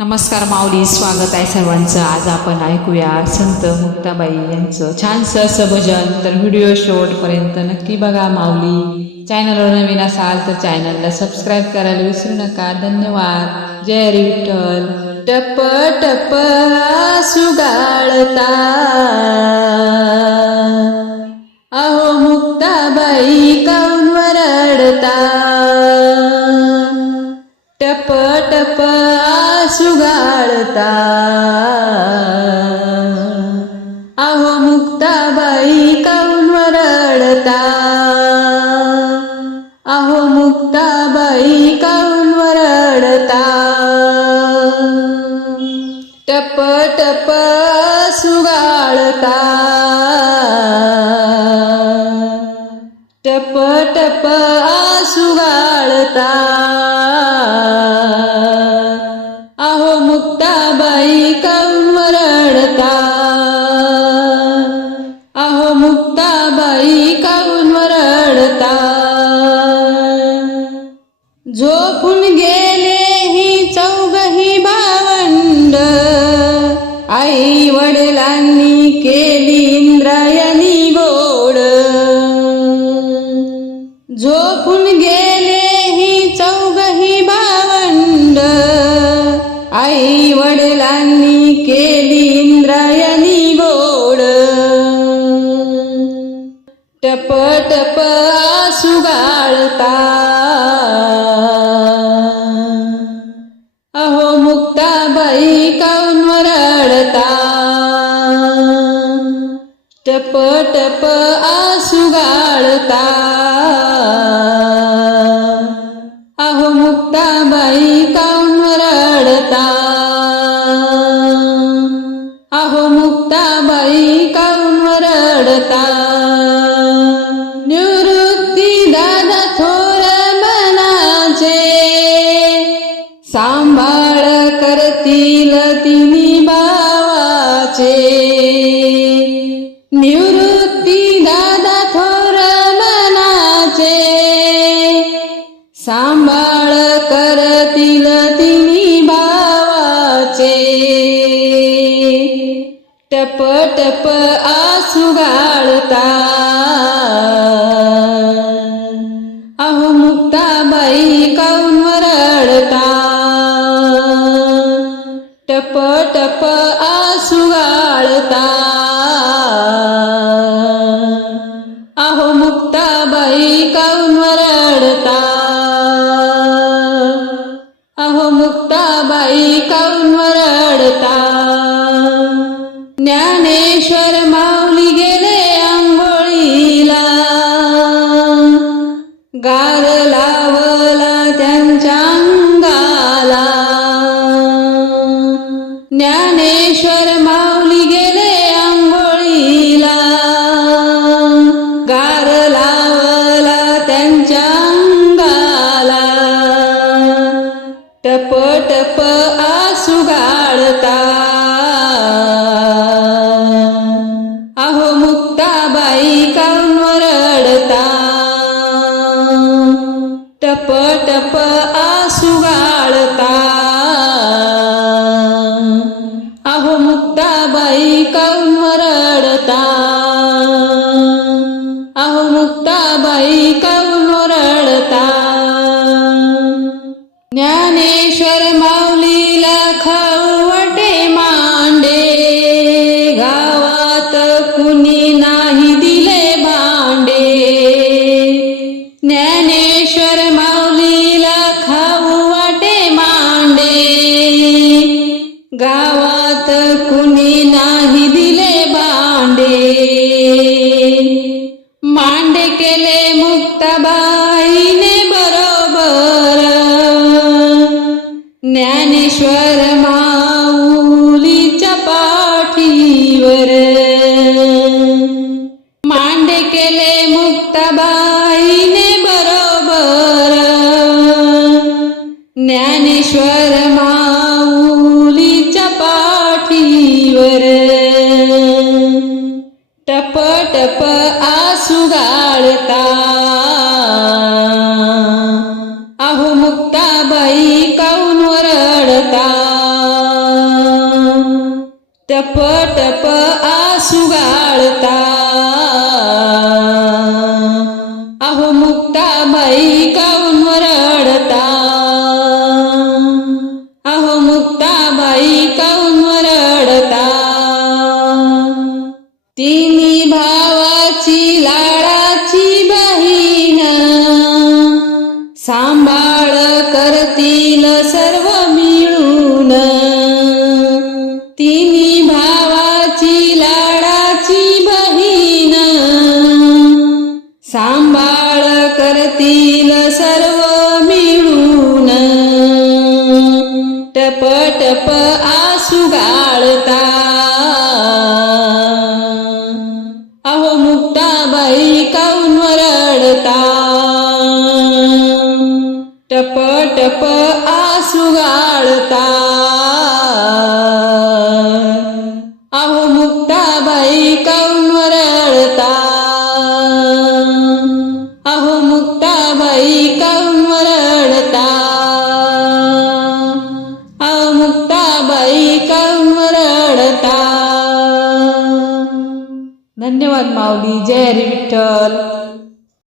नमस्कार माऊली स्वागत आहे सर्वांचं. आज आपण ऐकूया संत मुक्ताबाई यांचं छानसं असं भजन तर व्हिडिओ शेवटपर्यंत नक्की बघा माऊली. चॅनलवर नवीन असाल तर चॅनलला सबस्क्राईब करायला विसरू नका. धन्यवाद. जय हरी विठ्ठल. टप टप सुगाळता. जुगाळता आहो मुक्ताबाई काऊन वरडता? अहो मुक्ताबाई काऊन वरडता? टप टप सुगाळता टप टप आसू बाई काऊन वरडता? झोपून गेले ही चौघही भावंड. आई वडिलांनी केली इंद्रायणी गोड. झोपून गेले ही चौघही भावंड. आई वडिलांनी केली टप टप आसू गाळता सांभाळ करतील तिन्ही भावाचे. निवृत्ती दादा थोर मनाचे. सांभाळ करतील तिन्ही भावाचे. टप टप आ गप आसू गाळता. अहो मुक्ताबाई काऊन वरडता? अहो मुक्ताबाई काऊन वरडता? ज्ञानेश्वर माऊली गेले आंघोळीला. गार लावला ज्ञानेश्वर माऊलीला खवटे मांडे. गावात कुणी नाही दिले भांडे. ज्ञानेश्वर माऊलीला खाऊ मांडे. गावात कुणी नाही दिले भांडे. मांडे केले मुक्तबा करता. टप टप आसू गाळता. अहो मुक्ता बाई काऊन रडता माऊली. जय हरी विठ्ठल.